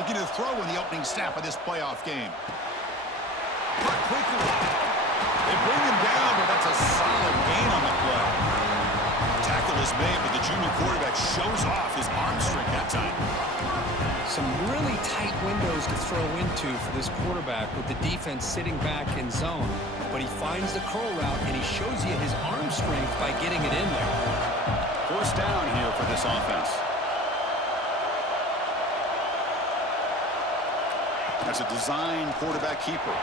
Looking to throw in the opening snap of this playoff game. Quickly. They bring him down, but that's a solid gain on the play. Tackle is made, but the junior quarterback shows off his arm strength that time. Some really tight windows to throw into for this quarterback with the defense sitting back in zone. But he finds the curl route, and he shows you his arm strength by getting it in there. First down here for this offense. That's a design quarterback keeper.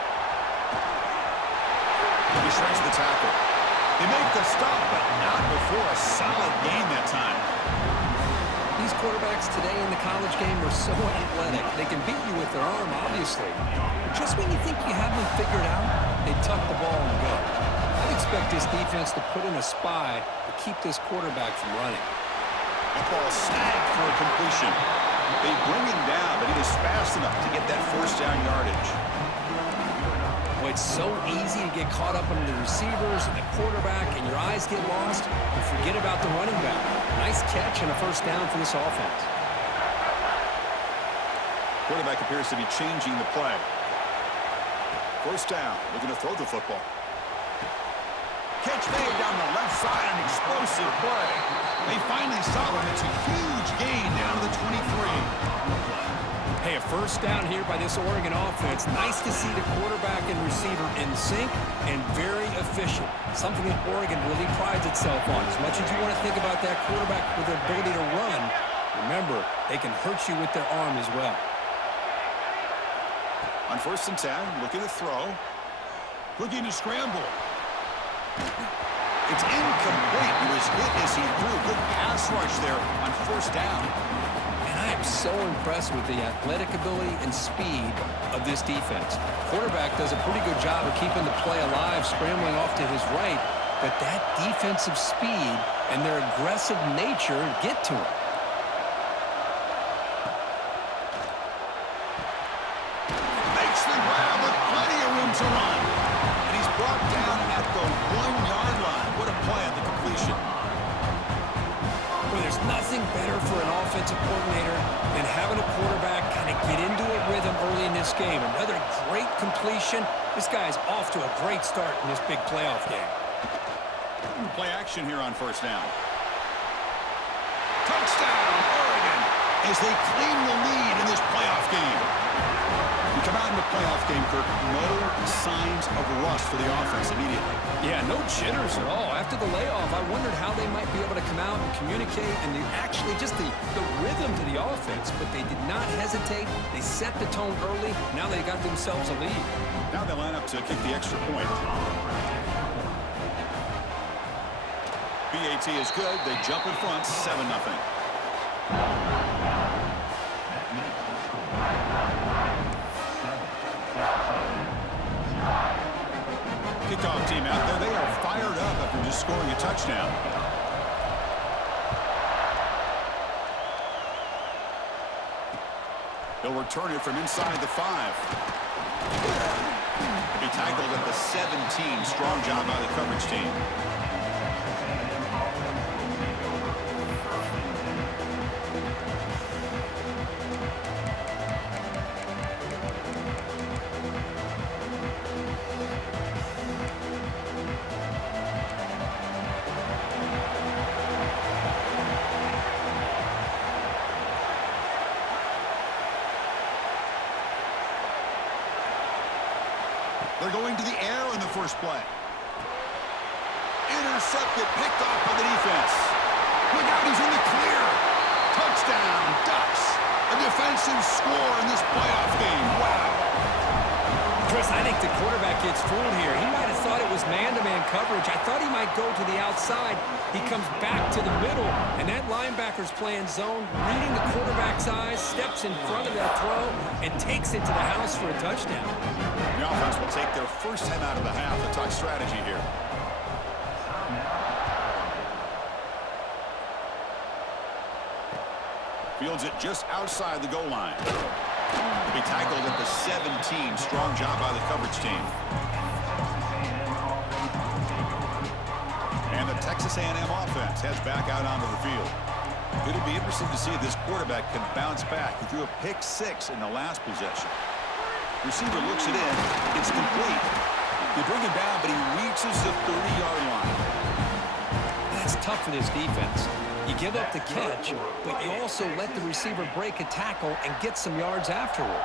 He shrinks the tackle. They make the stop, but not before a solid gain that time. These quarterbacks today in the college game are so athletic. They can beat you with their arm, obviously. But just when you think you have them figured out, they tuck the ball and go. I'd expect this defense to put in a spy to keep this quarterback from running. The ball snagged for a completion. They bring him down, but he was fast enough to get that first down yardage. Well, it's so easy to get caught up under the receivers and the quarterback, and your eyes get lost, and forget about the running back. Nice catch and a first down for this offense. Quarterback appears to be changing the play. First down, looking to throw the football. Catch made down the left side, an explosive play. They finally saw him. It's a huge gain down to the 23. Hey, a first down here by this Oregon offense. Nice to see the quarterback and receiver in sync and very efficient. Something that Oregon really prides itself on. As much as you want to think about that quarterback with the ability to run, remember, they can hurt you with their arm as well. On 1st and 10, looking to throw. Looking to scramble. It's incomplete. He was hit as he threw. Good pass rush there on 1st down. I am so impressed with the athletic ability and speed of this defense. Quarterback does a pretty good job of keeping the play alive, scrambling off to his right, but that defensive speed and their aggressive nature get to him. Makes the grab with plenty of room to run. And he's brought down at the 1-yard line. What a play on the completion. Well, there's nothing better for an offensive coordinator than having a quarterback kind of get into a rhythm early in this game. Another great completion. This guy's off to a great start in this big playoff game. Play action here on 1st down. Touchdown, Oregon, as they claim the lead in this playoff game. We come out in the playoff game, Kirk, no signs of rust for the offense immediately. Yeah, no jitters at all. After the layoff, I wondered how they might be able to come out and communicate and actually just the rhythm to the offense, but they did not hesitate. They set the tone early. Now they got themselves a lead. Now they line up to kick the extra point. BAT is good. They jump in front, 7-0. Kickoff team out there. They are fired up after just scoring a touchdown. They'll return it from inside the 5. He'll be tackled at the 17. Strong job by the coverage team. They're going to the air in the first play. Intercepted, picked off by the defense. Look out, he's in the clear. Touchdown, Ducks. A defensive score in this playoff game. Wow. Chris, I think the quarterback gets fooled here. He might have thought it was man-to-man coverage. I thought he might go to the outside. He comes back to the middle, and that linebacker's playing zone, reading the quarterback's eyes, steps in front of that throw, and takes it to the house for a touchdown. The offense will take their first time out of the half to talk strategy here. Fields it just outside the goal line. He'll be tackled at the 17. Strong job by the coverage team. And the Texas A&M offense heads back out onto the field. It'll be interesting to see if this quarterback can bounce back. He threw a pick 6 in the last possession. Receiver looks it in. It's complete. They bring him down, but he reaches the 30-yard line. That's tough for this defense. You give up the catch, but you also let the receiver break a tackle and get some yards afterward.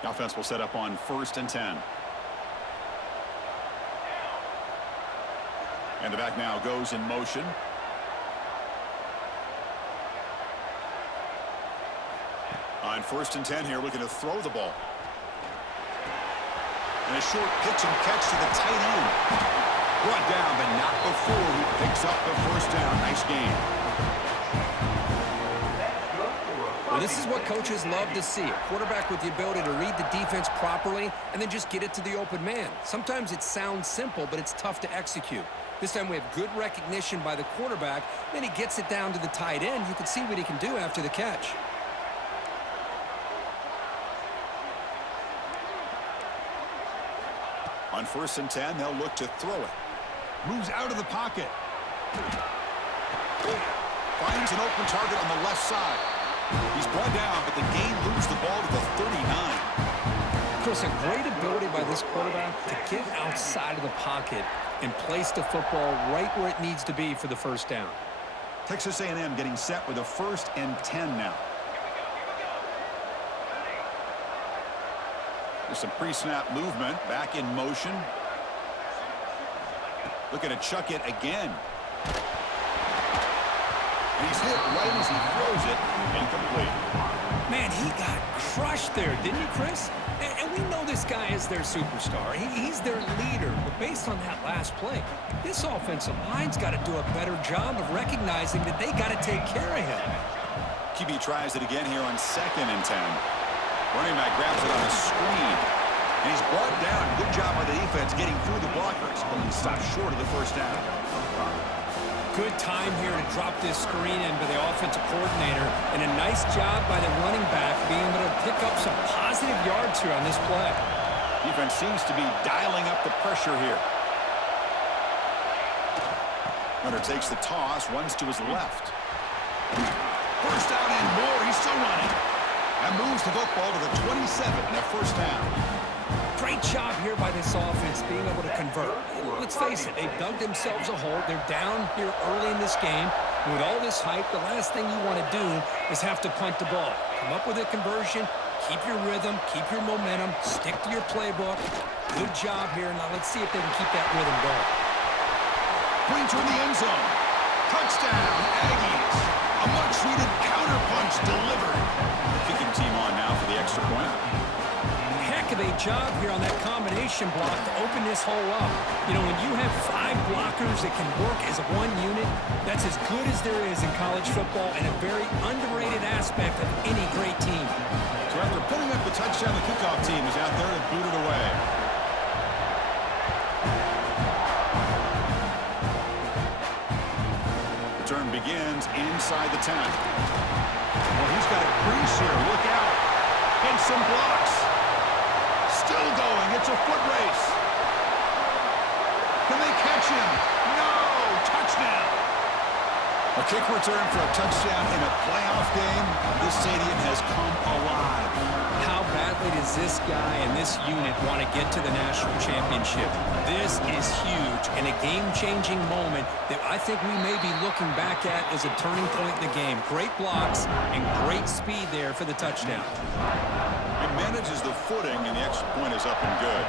The offense will set up on 1st and 10. And the back now goes in motion. On 1st and 10 here, looking to throw the ball. And a short pitch and catch to the tight end. Brought down, but not before he picks up the first down. Nice game. Well, this is what coaches love to see. A quarterback with the ability to read the defense properly and then just get it to the open man. Sometimes it sounds simple, but it's tough to execute. This time we have good recognition by the quarterback. Then he gets it down to the tight end. You can see what he can do after the catch. On 1st and 10, they'll look to throw it. Moves out of the pocket. Finds an open target on the left side. He's brought down, but the gain moves the ball to the 39. Chris, a great ability by this quarterback to get outside of the pocket and place the football right where it needs to be for the first down. Texas A&M getting set with a 1st and 10 now. There's some pre-snap movement, back in motion. Looking to chuck it again. And he's hit right as he throws it. Incomplete. Man, he got crushed there, didn't he, Chris? And we know this guy is their superstar. He's their leader. But based on that last play, this offensive line's got to do a better job of recognizing that they got to take care of him. QB tries it again here on 2nd and 10. Running back grabs it on a screen. And he's brought down. Good job by the defense getting through the blockers. Only stopped short of the first down. Good time here to drop this screen in by the offensive coordinator. And a nice job by the running back being able to pick up some positive yards here on this play. Defense seems to be dialing up the pressure here. Runner takes the toss, runs to his left. First down and more. He's still running. And moves the football to the 27 and a first down. Great job here by this offense being able to convert. Let's face it, they've dug themselves a hole. They're down here early in this game. And with all this hype, the last thing you want to do is have to punt the ball. Come up with a conversion, keep your rhythm, keep your momentum, stick to your playbook. Good job here. Now let's see if they can keep that rhythm going. Brings her in the end zone. Touchdown, Aggies. A much-needed counterpunch delivered. Kicking team on now for the extra point. Heck of a job here on that combination block to open this hole up. You know, when you have 5 blockers that can work as one unit, that's as good as there is in college football and a very underrated aspect of any great team. So after putting up the touchdown, the kickoff team is out there to boot it away. Return begins inside the 10. Well, he's got a crease here. Look out. And some blocks. Still going. It's a foot race. Can they catch him? No. Touchdown. A kick return for a touchdown in a playoff game. This stadium has come alive. How badly does this guy and this unit want to get to the national championship? This is huge and a game-changing moment that I think we may be looking back at as a turning point in the game. Great blocks and great speed there for the touchdown. It manages the footing, and the extra point is up and good.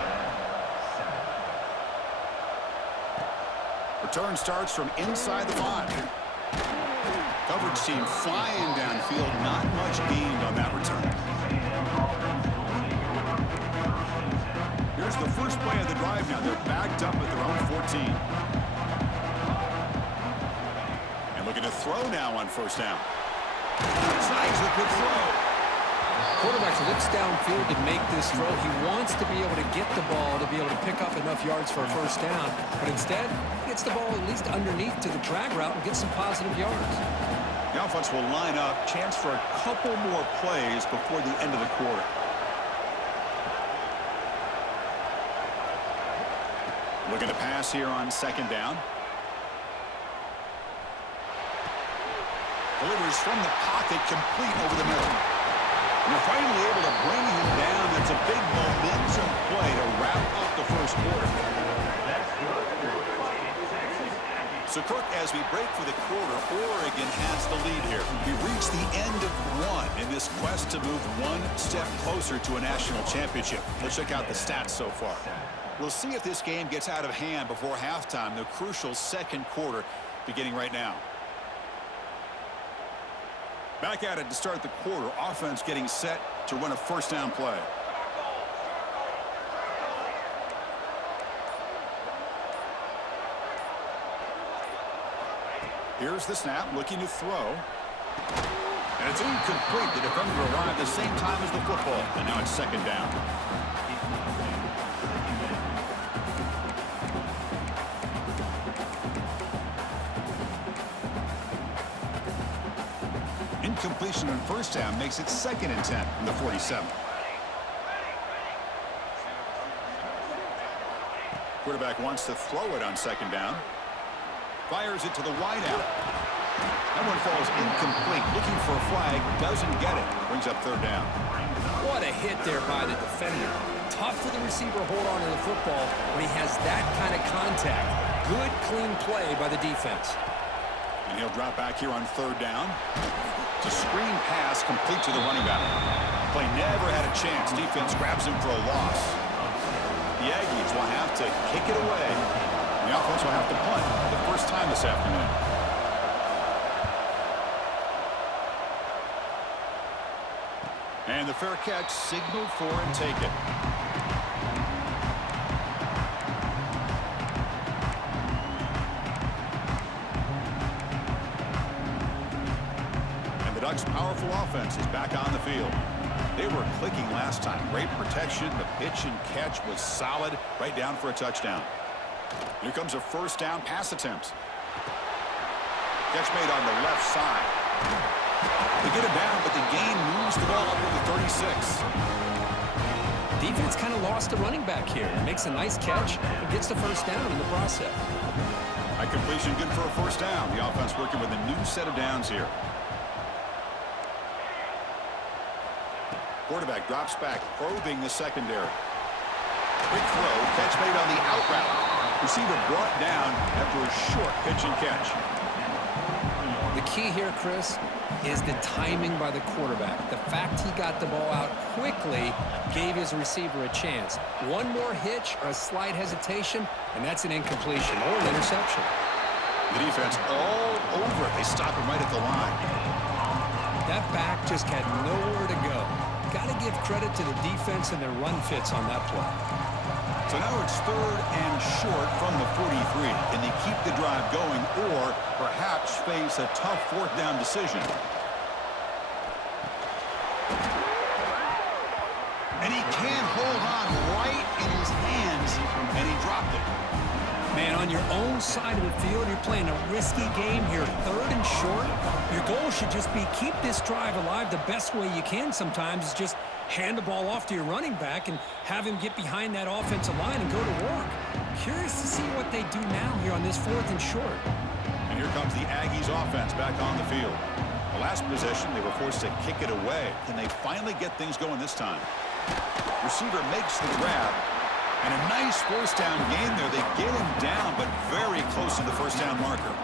Return starts from inside the 5. Coverage team flying downfield. Not much gained on that return. Here's the first play of the drive now. They're backed up at their own 14. And looking to throw now on first down. Snags a good throw. Quarterback looks downfield to make this throw. He wants to be able to get the ball to be able to pick up enough yards for a first down. But instead, he gets the ball at least underneath to the drag route and gets some positive yards. The offense will line up. Chance for a couple more plays before the end of the quarter. Looking to pass here on second down. Delivers from the pocket, complete over the middle. And they're finally able to bring him down. That's a big momentum play to wrap up the first quarter. So, Kirk, as we break for the quarter, Oregon has the lead here. We reach the end of one in this quest to move one step closer to a national championship. Let's check out the stats so far. We'll see if this game gets out of hand before halftime, the crucial second quarter beginning right now. Back at it to start the quarter. Offense getting set to run a first down play. Here's the snap, looking to throw. And it's incomplete. The defender arrived the same time as the football. And now it's second down. Incompletion on first down makes it 2nd and 10 from the 47. Quarterback wants to throw it on second down. Fires it to the wideout. That one falls incomplete. Looking for a flag. Doesn't get it. Brings up third down. What a hit there by the defender. Tough for the receiver to hold on to the football when he has that kind of contact. Good, clean play by the defense. And he'll drop back here on third down. It's a screen pass complete to the running back. Play never had a chance. Defense grabs him for a loss. The Aggies will have to kick it away. And the offense will have to punt for the first time this afternoon. And the fair catch signaled for and taken. And the Ducks' powerful offense is back on the field. They were clicking last time. Great protection. The pitch and catch was solid. Right down for a touchdown. Here comes a first down pass attempt. Catch made on the left side. They get it down, but the gain moves the ball up to the 36. Defense kind of lost the running back here. Makes a nice catch and gets the first down in the process. High completion, good for a first down. The offense working with a new set of downs here. Quarterback drops back, probing the secondary. Quick throw, catch made on the out route. Receiver brought down after a short pitch and catch. The key here, Chris, is the timing by the quarterback. The fact he got the ball out quickly gave his receiver a chance. One more hitch or a slight hesitation, and that's an incompletion or an interception. The defense all over it. They stop him right at the line. That back just had nowhere to go. Got to give credit to the defense and their run fits on that play. So now it's third and short from the 43. Can they keep the drive going or perhaps face a tough fourth down decision? And he can't hold on right in his hands, and he dropped it. Man, on your own side of the field, you're playing a risky game here, third and short. Your goal should just be keep this drive alive the best way you can sometimes is just hand the ball off to your running back and have him get behind that offensive line and go to work. Curious to see what they do now here on this fourth and short. And here comes the Aggies offense back on the field. The last possession, they were forced to kick it away. Can they finally get things going this time? Receiver makes the grab. And a nice first down gain there. They get him down, but very close to the first down marker.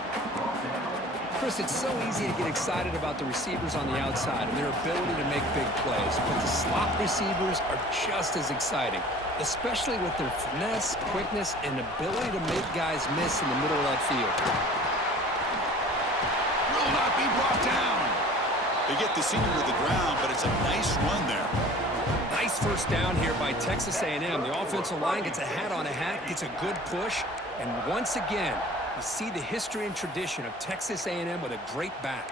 Chris, it's so easy to get excited about the receivers on the outside and their ability to make big plays, but the slot receivers are just as exciting, especially with their finesse, quickness, and ability to make guys miss in the middle of that field. Will not be brought down. They get the senior to the ground, but it's a nice run there. Nice first down here by Texas A&M. The offensive line gets a hat on a hat, gets a good push, and once again, you see the history and tradition of Texas A&M with a great back.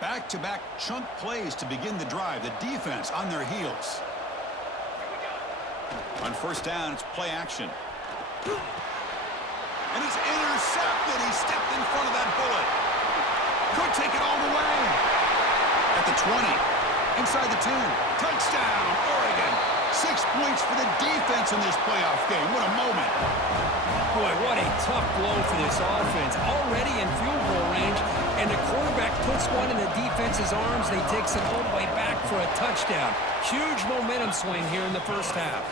Back-to-back chunk plays to begin the drive. The defense on their heels. On first down, it's play action. And he's intercepted. He stepped in front of that bullet. Could take it all the way. At the 20. Inside the 10. Touchdown, Oregon. 6 points for the defense in this playoff game. What a moment. Boy, what a tough blow for this offense. Already in field goal range, and the quarterback puts one in the defense's arms, and he takes it all the way back for a touchdown. Huge momentum swing here in the first half.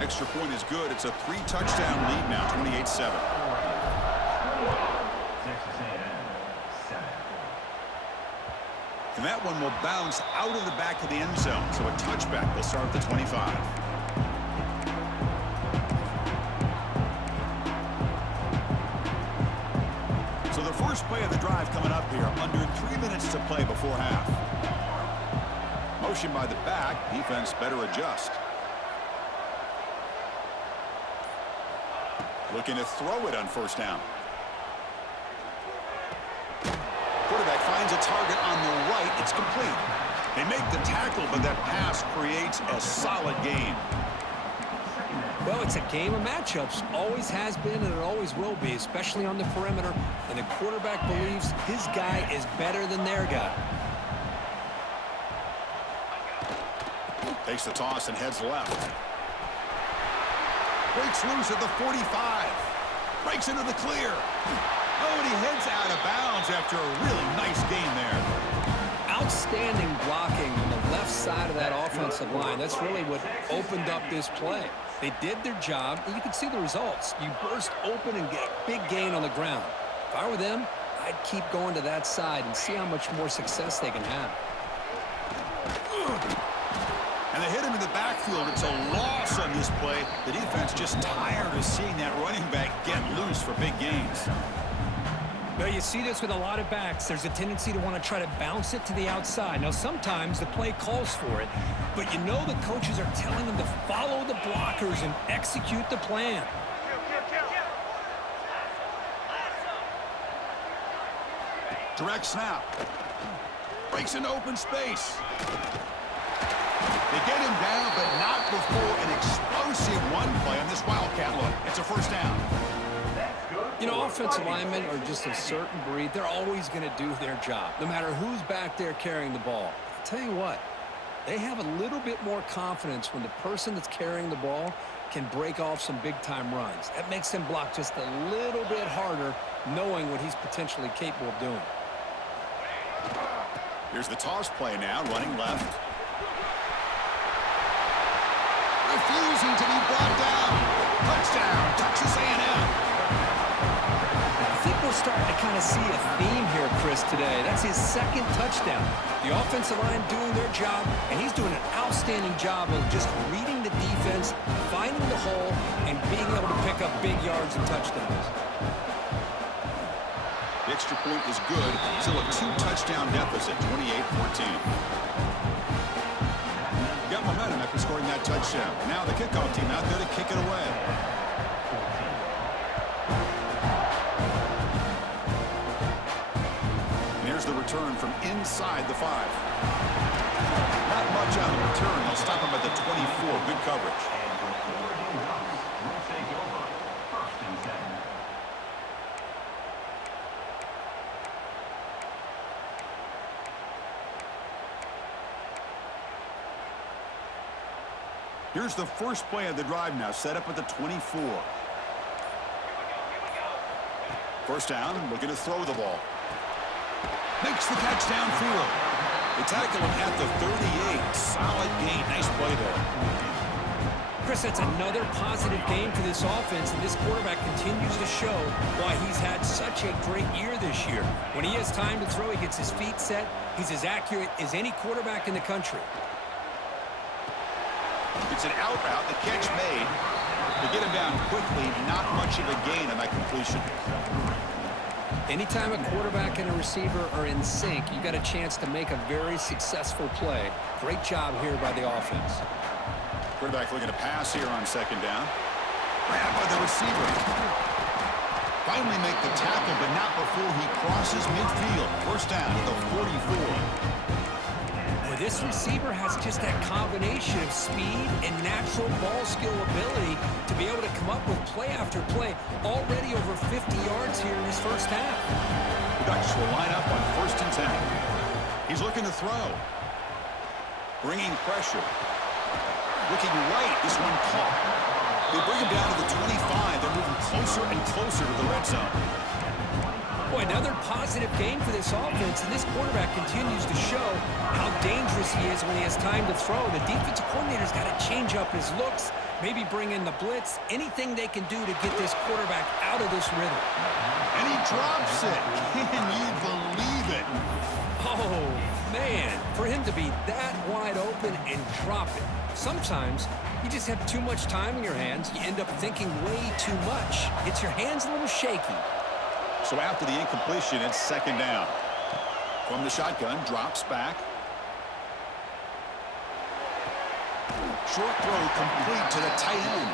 Extra point is good. It's a 3-touchdown lead now, 28-7. And that one will bounce out of the back of the end zone, so a touchback will start at the 25. So the first play of the drive coming up here, under 3 minutes to play before half. Motion by the back, defense better adjust. Looking to throw it on first down. Quarterback finds a target on the right. It's complete. They make the tackle, but that pass creates a solid gain. Well, it's a game of matchups. Always has been, and it always will be, especially on the perimeter. And the quarterback believes his guy is better than their guy. Takes the toss and heads left. Breaks loose at the 45. Breaks into the clear. Oh, and he heads out of bounds after a really nice gain there. Outstanding blocking on the left side of that offensive line. That's really what opened up this play. They did their job, and you can see the results. You burst open and get a big gain on the ground. If I were them, I'd keep going to that side and see how much more success they can have. And they hit him in the backfield. It's a loss on this play. The defense just tired of seeing that running back get loose for big gains. Well, you see this with a lot of backs. There's a tendency to want to try to bounce it to the outside. Now, sometimes the play calls for it, but you know the coaches are telling them to follow the blockers and execute the plan. Direct snap. Breaks into open space. They get him down, but not before an explosive run play on this Wildcat look. It's a first down. You know, offensive linemen are just a certain breed. They're always going to do their job, no matter who's back there carrying the ball. I'll tell you what, they have a little bit more confidence when the person that's carrying the ball can break off some big-time runs. That makes them block just a little bit harder, knowing what he's potentially capable of doing. Here's the toss play now, running left. Refusing to be brought down. Touchdown, Texas A&M. I think we're starting to kind of see a theme here, Chris, today. That's his second touchdown. The offensive line doing their job, and he's doing an outstanding job of just reading the defense, finding the hole, and being able to pick up big yards and touchdowns. The extra point is good. Still a 2-touchdown deficit, 28-14. Got momentum after scoring that touchdown. Now the kickoff team out there to kick it away. And here's the return from inside the 5. Not much on the return. They'll stop him at the 24. Good coverage. Here's the first play of the drive now, set up at the 24. First down, looking to throw the ball. Makes the catch downfield. They tackle him at the 38. Solid gain. Nice play there. Chris, that's another positive game for this offense, and this quarterback continues to show why he's had such a great year this year. When he has time to throw, he gets his feet set. He's as accurate as any quarterback in the country. It's an out route, the catch made. To get him down quickly, not much of a gain on that completion. Anytime a quarterback and a receiver are in sync, you got a chance to make a very successful play. Great job here by the offense. Quarterback looking to pass here on second down. Grabbed by the receiver. Finally make the tackle, but not before he crosses midfield. First down at the 44. This receiver has just that combination of speed and natural ball skill ability to be able to come up with play after play. Already over 50 yards here in his first half. The Ducks will line up on 1st and 10. He's looking to throw. Bringing pressure. Looking right, this one caught. They bring him down to the 25. They're moving closer and closer to the red zone. Boy, another positive game for this offense, and this quarterback continues to show how dangerous he is when he has time to throw. The defensive coordinator's got to change up his looks, maybe bring in the blitz, anything they can do to get this quarterback out of this rhythm. And he drops it. Can you believe it? Oh, man, for him to be that wide open and drop it. Sometimes you just have too much time in your hands. You end up thinking way too much. Gets your hands a little shaky. So after the incompletion, it's second down. From the shotgun, drops back. Short throw complete to the tight end.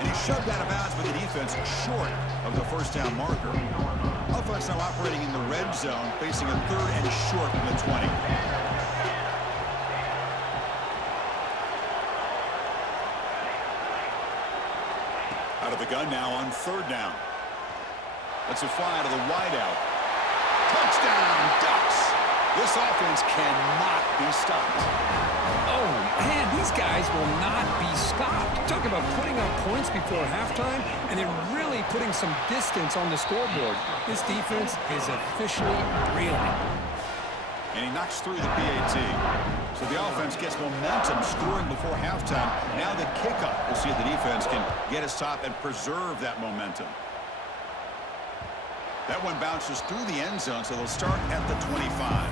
And he's shoved out of bounds with the defense short of the first down marker. Offense now operating in the red zone, facing a third and short from the 20. Out of the gun now on third down. Let's a fly to the wideout. Touchdown, Ducks! This offense cannot be stopped. Oh, man, these guys will not be stopped. Talk about putting up points before halftime, and then really putting some distance on the scoreboard. This defense is officially reeling. And he knocks through the PAT. So the offense gets momentum scoring before halftime. Now the kickoff. We'll see if the defense can get a stop and preserve that momentum. That one bounces through the end zone, so they'll start at the 25.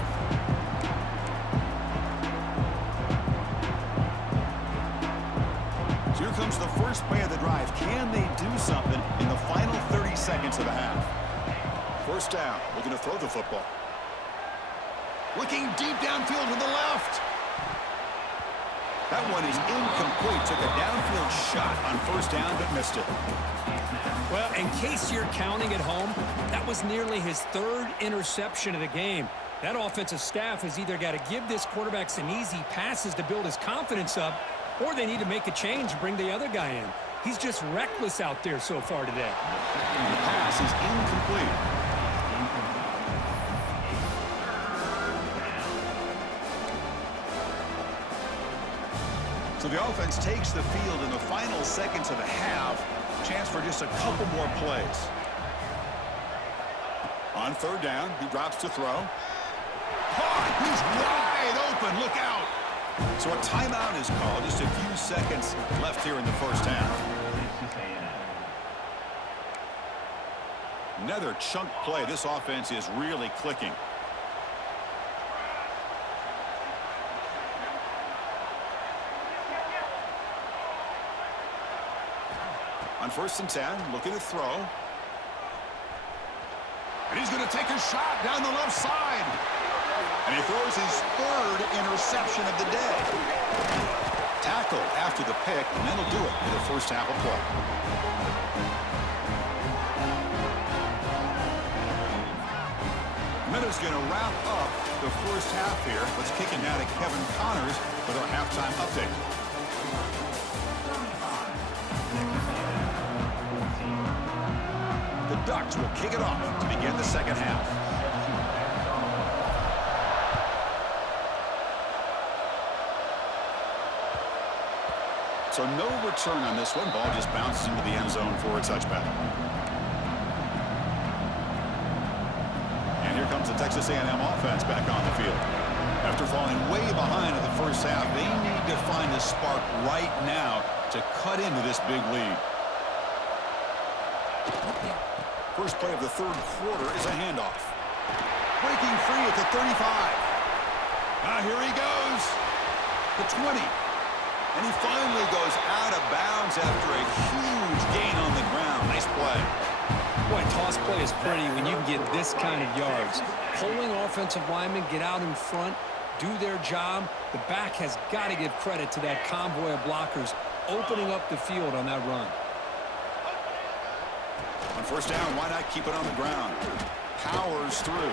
So here comes the first play of the drive. Can they do something in the final 30 seconds of the half? First down, looking to throw the football. Looking deep downfield to the left. That one is incomplete. Took a downfield shot on first down, but missed it. Well, in case you're counting at home, that was nearly his third interception of the game. That offensive staff has either got to give this quarterback some easy passes to build his confidence up, or they need to make a change and bring the other guy in. He's just reckless out there so far today. The pass is incomplete. So the offense takes the field in the final seconds of the half. Chance for just a couple more plays. On third down, he drops to throw. He's wide open. Look out. So a timeout is called. Just a few seconds left here in the first half. Another chunk play. This offense is really clicking. On first and 10, looking to throw. And he's going to take a shot down the left side. And he throws his third interception of the day. Tackle after the pick, and that'll do it for the first half of play. Minutes going to wrap up the first half here. Let's kick it now to Kevin Connors with our halftime update. The Ducks will kick it off to begin the second half. So no return on this one. Ball just bounces into the end zone for a touchback. And here comes the Texas A&M offense back on the field. After falling way behind in the first half, they need to find a spark right now to cut into this big lead. First play of the third quarter is a handoff. Breaking free at the 35. Now here he goes. The 20. And he finally goes out of bounds after a huge gain on the ground. Nice play. Boy, toss play is pretty when you can get this kind of yards. Pulling offensive linemen, get out in front, do their job. The back has got to give credit to that convoy of blockers opening up the field on that run. On first down, why not keep it on the ground? Powers through.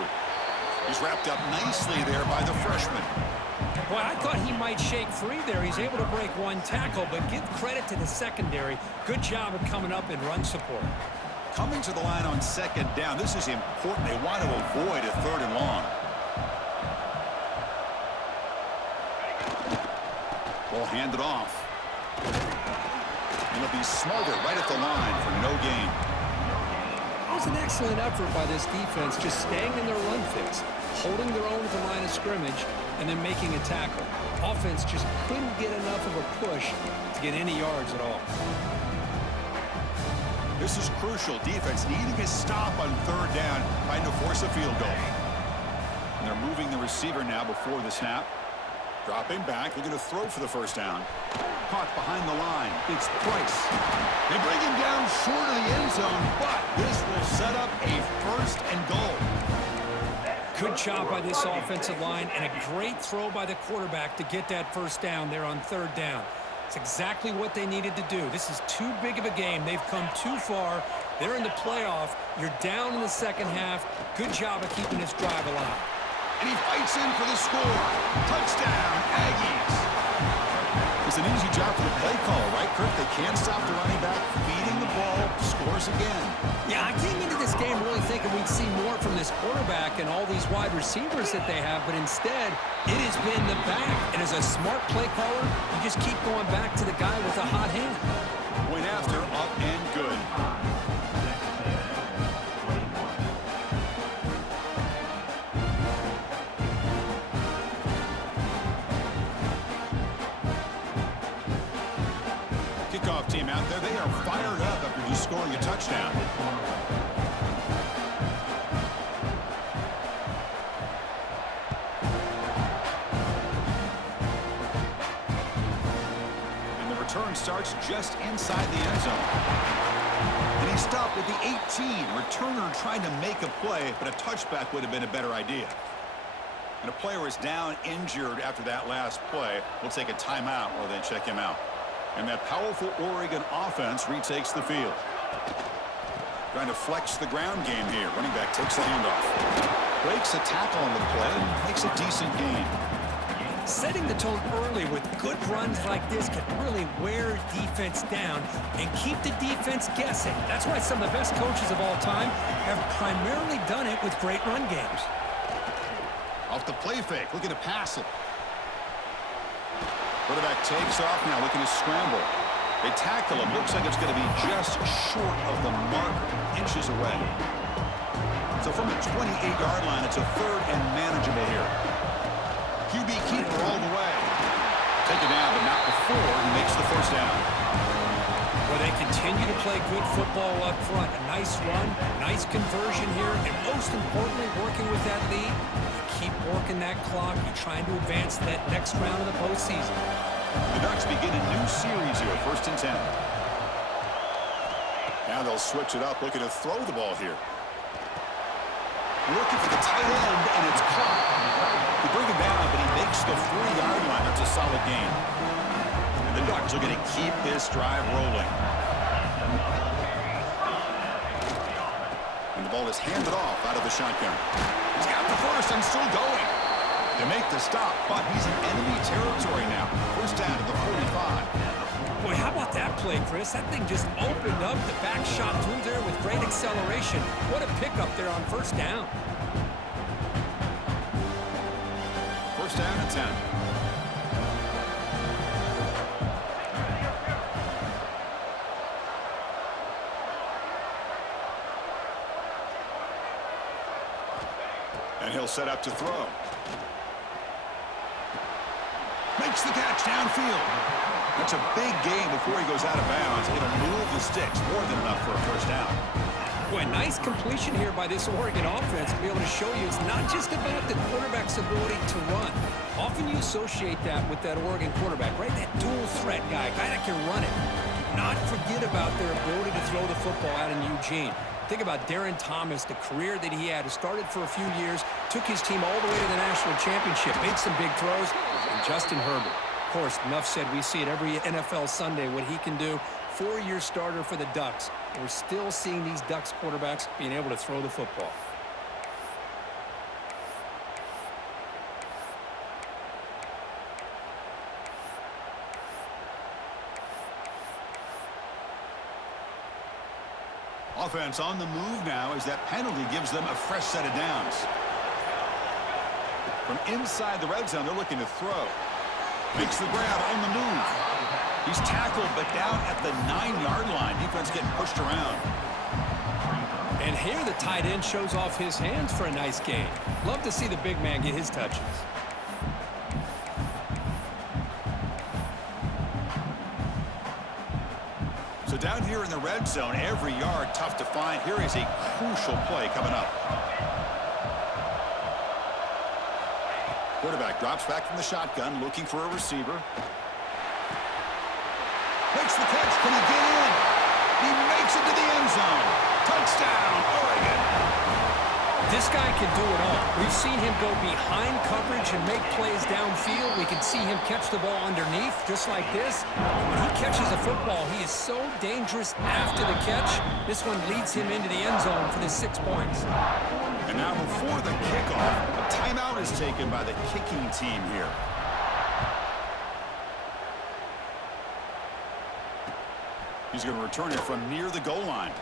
He's wrapped up nicely there by the freshman. Boy, I thought he might shake free there. He's able to break one tackle, but give credit to the secondary. Good job of coming up in run support. Coming to the line on second down. This is important. They want to avoid a third and long. Ball handed off. And he'll be smothered right at the line for no gain. It was an excellent effort by this defense, just staying in their run fix, holding their own at the line of scrimmage, and then making a tackle. Offense just couldn't get enough of a push to get any yards at all. This is crucial. Defense needing a stop on third down, trying to force a field goal. And they're moving the receiver now before the snap. Dropping back, looking to throw for the first down. Caught behind the line. It's Price. They bring him down short of the end zone, but this will set up a first and goal. Good job by this offensive line, and a great throw by the quarterback to get that first down there on third down. It's exactly what they needed to do. This is too big of a game. They've come too far. They're in the playoff. You're down in the second half. Good job of keeping this drive alive. And he fights in for the score. Touchdown, Aggies. It's an easy job for the play caller, right, Kirk? They can't stop the running back, feeding the ball, scores again. Yeah, I came into this game really thinking we'd see more from this quarterback and all these wide receivers that they have, but instead, it has been the back. And as a smart play caller, you just keep going back to the guy with a hot hand. Point after, up and good. Kickoff team out there. They are fired up after just scoring a touchdown. And the return starts just inside the end zone. And he stopped at the 18. Returner trying to make a play, but a touchback would have been a better idea. And a player is down injured after that last play. We'll take a timeout or then check him out. And that powerful Oregon offense retakes the field. Trying to flex the ground game here. Running back takes the handoff. Breaks a tackle on the play and makes a decent gain. Setting the tone early with good runs like this can really wear defense down and keep the defense guessing. That's why some of the best coaches of all time have primarily done it with great run games. Off the play fake, looking to pass it. Quarterback takes off now, looking to scramble. They tackle him. Looks like it's going to be just short of the mark, inches away. So from the 28-yard line, it's a third and manageable here. QB keeper all the way. Taken down, but not before he makes the first down. Well, they continue to play good football up front. A nice run, nice conversion here, and most importantly, working with that lead. Keep working that clock. You're trying to advance to that next round of the postseason. The Ducks begin a new series here, 1st and 10. Now they'll switch it up, looking to throw the ball here. Looking for the tight end, and it's caught. They bring him down, but he makes the 4-yard line. That's a solid gain. And the Ducks are going to keep this drive rolling. And the ball is handed off out of the shotgun. He's got the first and still going. They make the stop, but he's in enemy territory now. First down to the 45. Boy, how about that play, Chris? That thing just opened up. The back shot through there with great acceleration. What a pickup there on first down. First down and 10. And he'll set up to throw. Makes the catch downfield. That's a big gain before he goes out of bounds. It'll move the sticks, more than enough for a first down. Boy, nice completion here by this Oregon offense to be able to show you it's not just about the quarterback's ability to run. Often you associate that with that Oregon quarterback, right? That dual threat guy that can run it. Do not forget about their ability to throw the football out in Eugene. Think about Darren Thomas, the career that he had. He started for a few years, took his team all the way to the national championship, made some big throws, and Justin Herbert. Of course, enough said, we see it every NFL Sunday what he can do. 4-year starter for the Ducks. We're still seeing these Ducks quarterbacks being able to throw the football. Offense on the move now as that penalty gives them a fresh set of downs. From inside the red zone, they're looking to throw. Makes the grab on the move. He's tackled, but down at the 9-yard line. Defense getting pushed around. And here the tight end shows off his hands for a nice gain. Love to see the big man get his touches. So down here in the red zone, every yard tough to find. Here is a crucial play coming up. Quarterback drops back from the shotgun, looking for a receiver. Makes the catch. Can he get in? He makes it to the end zone. Touchdown, Oregon. This guy can do it all. We've seen him go behind coverage and make plays downfield. We can see him catch the ball underneath, just like this. When he catches a football, he is so dangerous after the catch. This one leads him into the end zone for the 6 points. And now before the kickoff, a timeout is taken by the kicking team here. He's going to return it from near the goal line.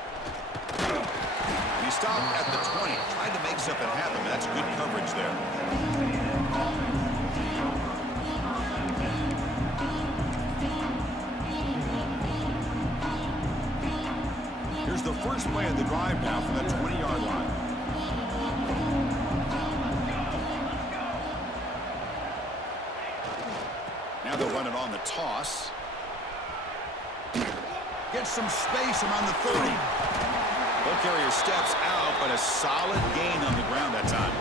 And he stopped at the 20, trying to make something happen, but that's good coverage there. Here's the first play of the drive now from the 20-yard line. Now they'll run it on the toss. Gets some space around the 30. Ball carrier steps out, but a solid gain on the ground that time.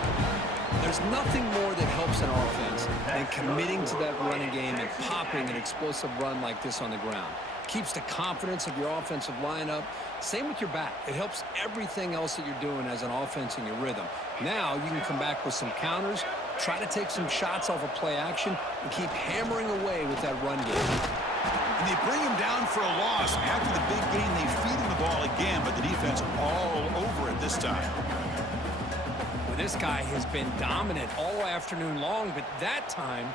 There's nothing more that helps an offense than committing to that running game and popping an explosive run like this on the ground. Keeps the confidence of your offensive lineup. Same with your back. It helps everything else that you're doing as an offense in your rhythm. Now you can come back with some counters, try to take some shots off of play action, and keep hammering away with that run game. And they bring him down for a loss. After the big gain, they feed him the ball again, but the defense all over it this time. Well, this guy has been dominant all afternoon long, but that time,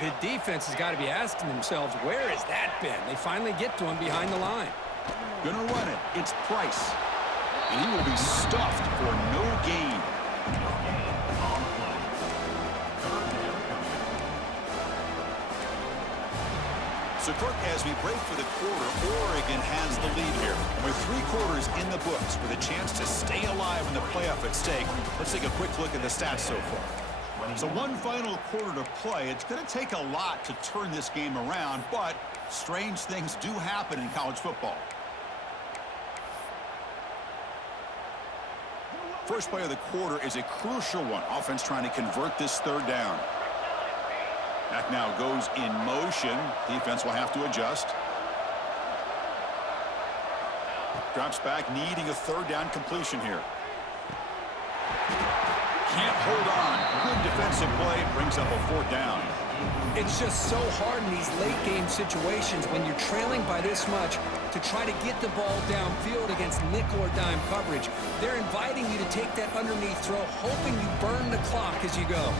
the defense has got to be asking themselves, where has that been? They finally get to him behind the line. Gonna run it. It's Price. And he will be stuffed for no gain. So, Kirk, as we break for the quarter, Oregon has the lead here. With 3 quarters in the books, with a chance to stay alive in the playoff at stake, let's take a quick look at the stats so far. So one final quarter to play. It's going to take a lot to turn this game around, but strange things do happen in college football. First play of the quarter is a crucial one. Offense trying to convert this 3rd down. Back now goes in motion. Defense will have to adjust. Drops back, needing a 3rd down completion here. Can't hold on. Good defensive play. Brings up a 4th down. It's just so hard in these late game situations when you're trailing by this much to try to get the ball downfield against nickel or dime coverage. They're inviting you to take that underneath throw, hoping you burn the clock as you go.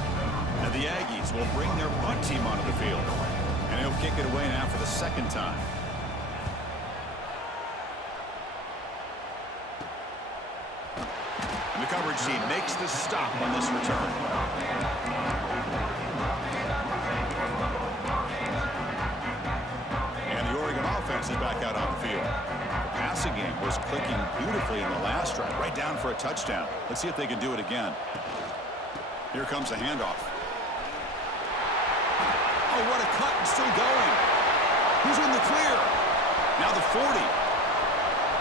And the Aggies will bring their punt team onto the field. And he'll kick it away now for the 2nd time. And the coverage team makes the stop on this return. And the Oregon offense is back out on the field. The passing game was clicking beautifully in the last drive, right down for a touchdown. Let's see if they can do it again. Here comes the handoff. Oh, what a cut, and still going. Who's in the clear? Now the 40.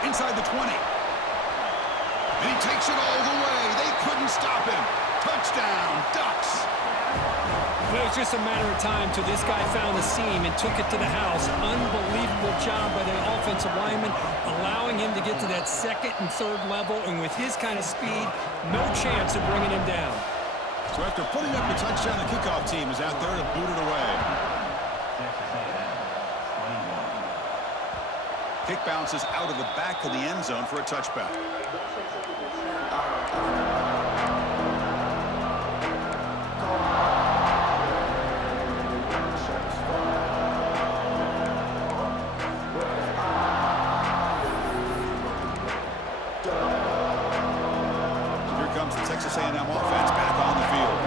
Inside the 20. And he takes it all the way. They couldn't stop him. Touchdown, Ducks. But it was just a matter of time till this guy found the seam and took it to the house. Unbelievable job by the offensive lineman, allowing him to get to that 2nd and 3rd level. And with his kind of speed, no chance of bringing him down. So after putting up the touchdown, the kickoff team is out there to boot it away. Kick bounces out of the back of the end zone for a touchback. Here comes the Texas A&M offense back on the field.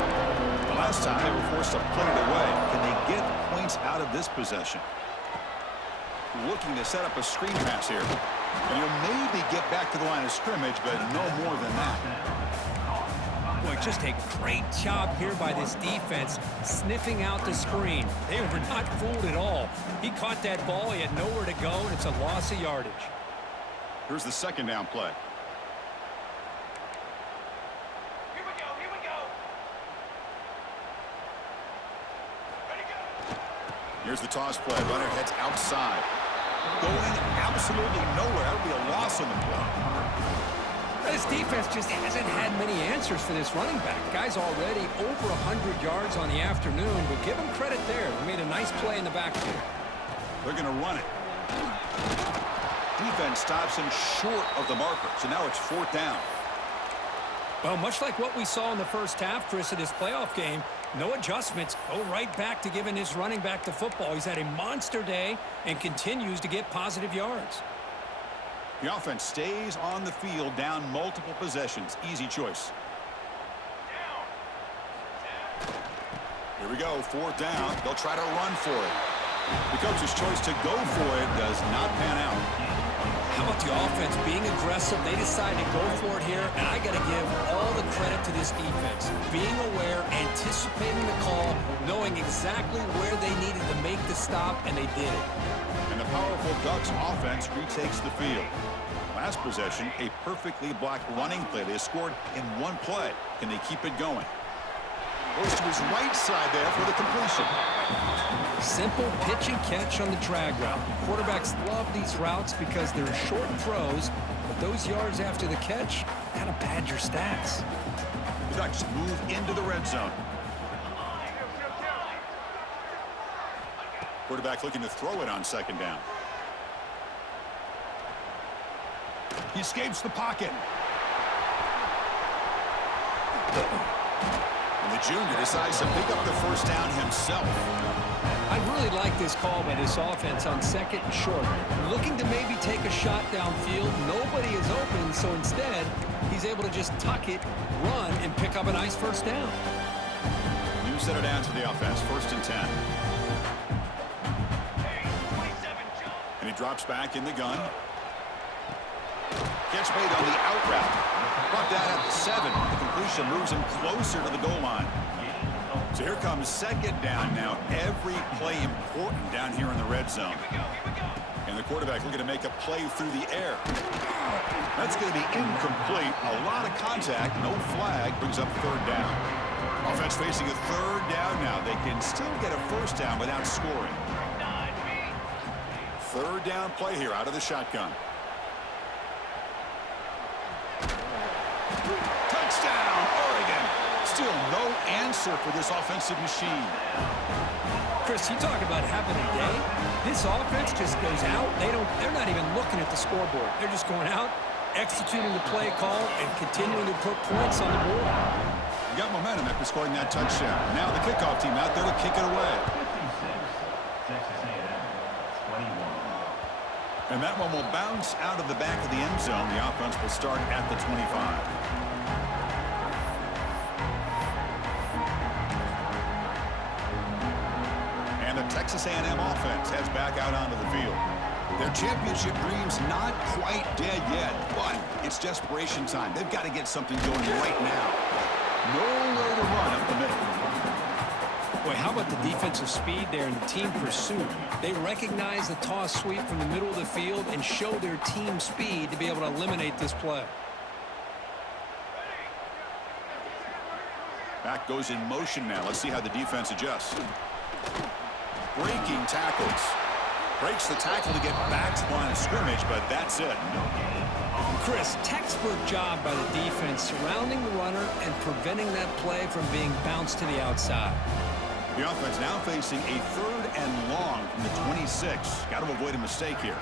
The last time they were forced to put it away. Can they get points out of this possession? looking to set up a screen pass here. And he'll maybe get back to the line of scrimmage, but no more than that. Boy, just a great job here by this defense, sniffing out the screen. They were not fooled at all. He caught that ball, he had nowhere to go, and it's a loss of yardage. Here's the second down play. Here we go. Ready, go. Here's the toss play. Runner heads outside. Going absolutely nowhere. That would be a loss on the play. This defense just hasn't had many answers for this running back. Guy's already over 100 yards on the afternoon, but give him credit there. He made a nice play in the backfield. They're going to run it. Defense stops him short of the marker, so now it's fourth down. Well, much like what we saw in the first half, Chris, of this playoff game, no adjustments. Go right back to giving his running back the football. He's had a monster day and continues to get positive yards. The offense stays on the field, down multiple possessions. Easy choice. Here we go, fourth down. They'll try to run for it. The coach's choice to go for it does not pan out. How about the offense being aggressive? They decided to go for it here, and I got to give all the credit to this defense. Being aware, anticipating the call, knowing exactly where they needed to make the stop, and they did it. And the powerful Ducks offense retakes the field. Last possession, a perfectly blocked running play. They scored in one play. Can they keep it going? Goes to his right side there for the completion. Simple pitch and catch on the drag route. Quarterbacks love these routes because they're short throws, but those yards after the catch kind of pad your stats. The Ducks move into the red zone. Quarterback looking to throw it on second down. He escapes the pocket. And the junior decides to pick up the first down himself. I really like this call by this offense on second and short. Looking to maybe take a shot downfield. Nobody is open, so instead, he's able to just tuck it, run, and pick up a nice first down. You set it down to the offense, 1st and 10. And he drops back in the gun. Catch made on the out route. Brought that at the 7. The completion moves him closer to the goal line. So here comes second down now. Every play important down here in the red zone. And the quarterback looking to make a play through the air. That's going to be incomplete. A lot of contact. No flag. Brings up third down. Offense facing a third down now. They can still get a first down without scoring. Third down play here out of the shotgun. Touchdown, Oregon. Still no answer for this offensive machine. Chris, you talk about having a day. This offense just goes out. They're not even looking at the scoreboard. They're just going out, executing the play call, and continuing to put points on the board. You got momentum after scoring that touchdown. Now the kickoff team out there to kick it away. And that one will bounce out of the back of the end zone. The offense will start at the 25. And the Texas A&M offense heads back out onto the field. Their championship dream's not quite dead yet, but it's desperation time. They've got to get something going right now. Nowhere to run up the middle. Boy, how about the defensive speed there and the team pursuit? They recognize the toss sweep from the middle of the field and show their team speed to be able to eliminate this play. Back goes in motion now. Let's see how the defense adjusts. Breaking tackles. Breaks the tackle to get back to the line of scrimmage, but that's it. Chris, textbook job by the defense surrounding the runner and preventing that play from being bounced to the outside. The offense now facing a third and long from the 26. Got to avoid a mistake here.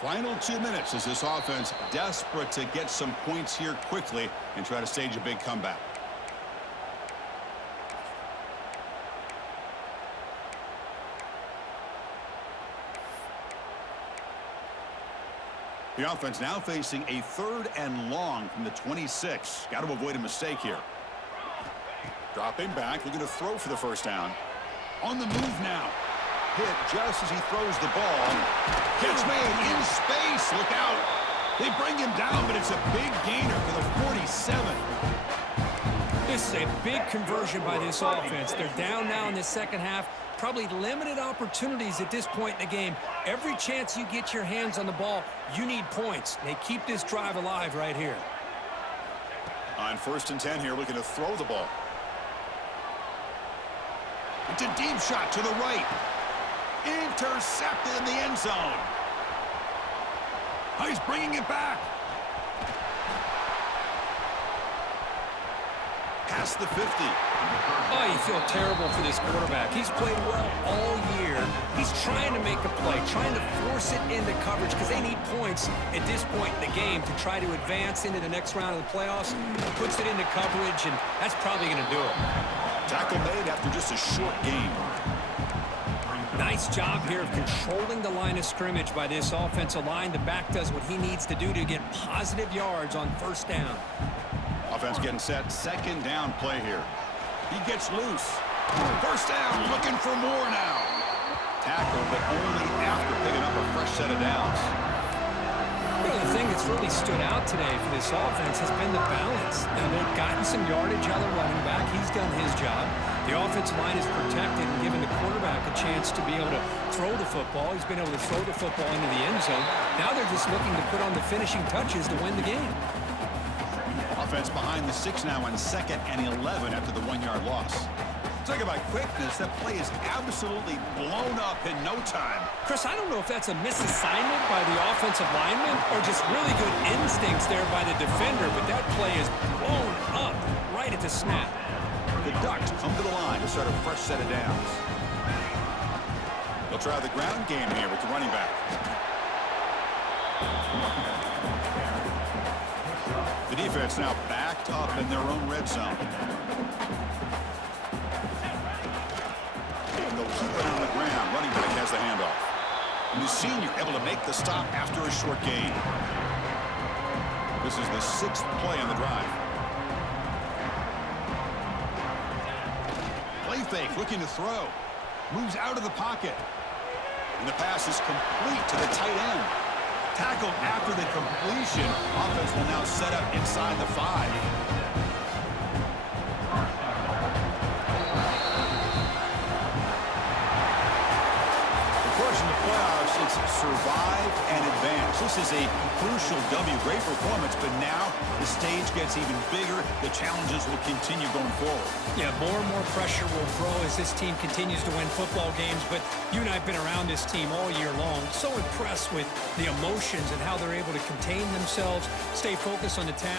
Final 2 minutes as this offense desperate to get some points here quickly and try to stage a big comeback. The offense now facing a third and long from the 26. Got to avoid a mistake here. Dropping back, looking to throw for the first down. On the move now. Hit just as he throws the ball. Catch made in space. Look out. They bring him down, but it's a big gainer for the 47. This is a big conversion by this offense. They're down now in the second half. Probably limited opportunities at this point in the game. Every chance you get your hands on the ball, you need points. They keep this drive alive right here. On 1st and 10 here, looking to throw the ball. It's a deep shot to the right. Intercepted in the end zone. Oh, he's bringing it back. Past the 50. Oh, you feel terrible for this quarterback. He's played well all year. He's trying to make a play, trying to force it into coverage because they need points at this point in the game to try to advance into the next round of the playoffs. Puts it into coverage, and that's probably going to do it. Tackle made after just a short game. Nice job here of controlling the line of scrimmage by this offensive line. The back does what he needs to do to get positive yards on 1st down. Offense getting set. 2nd down play here. He gets loose. 1st down, looking for more now. Tackle, but only after picking up a fresh set of downs. You know, the thing that's really stood out today for this offense has been the balance. Now, they've gotten some yardage out of the running back. He's done his job. The offensive line is protected and giving the quarterback a chance to be able to throw the football. He's been able to throw the football into the end zone. Now they're just looking to put on the finishing touches to win the game. Offense behind the 6 now on 2nd and 11 after the 1-yard loss. Talk about quickness. That play is absolutely blown up in no time. Chris, I don't know if that's a misassignment by the offensive lineman or just really good instincts there by the defender, but that play is blown up right at the snap. The Ducks come to the line to start a fresh set of downs. They'll try the ground game here with the running back. The defense now backed up in their own red zone. And they'll keep it on the ground. Running back has the handoff. And the senior able to make the stop after a short gain. This is the 6th play on the drive. Play fake, looking to throw. Moves out of the pocket. And the pass is complete to the tight end. Tackled after the completion. Offense will now set up inside the 5. In the playoffs, it's survive and advance. This is a crucial W. Great performance, but now the stage gets even bigger. The challenges will continue going forward. Yeah, more and more pressure will grow as this team continues to win football games, but you and I have been around this team all year long. So impressed with the emotions and how they're able to contain themselves, stay focused on the task.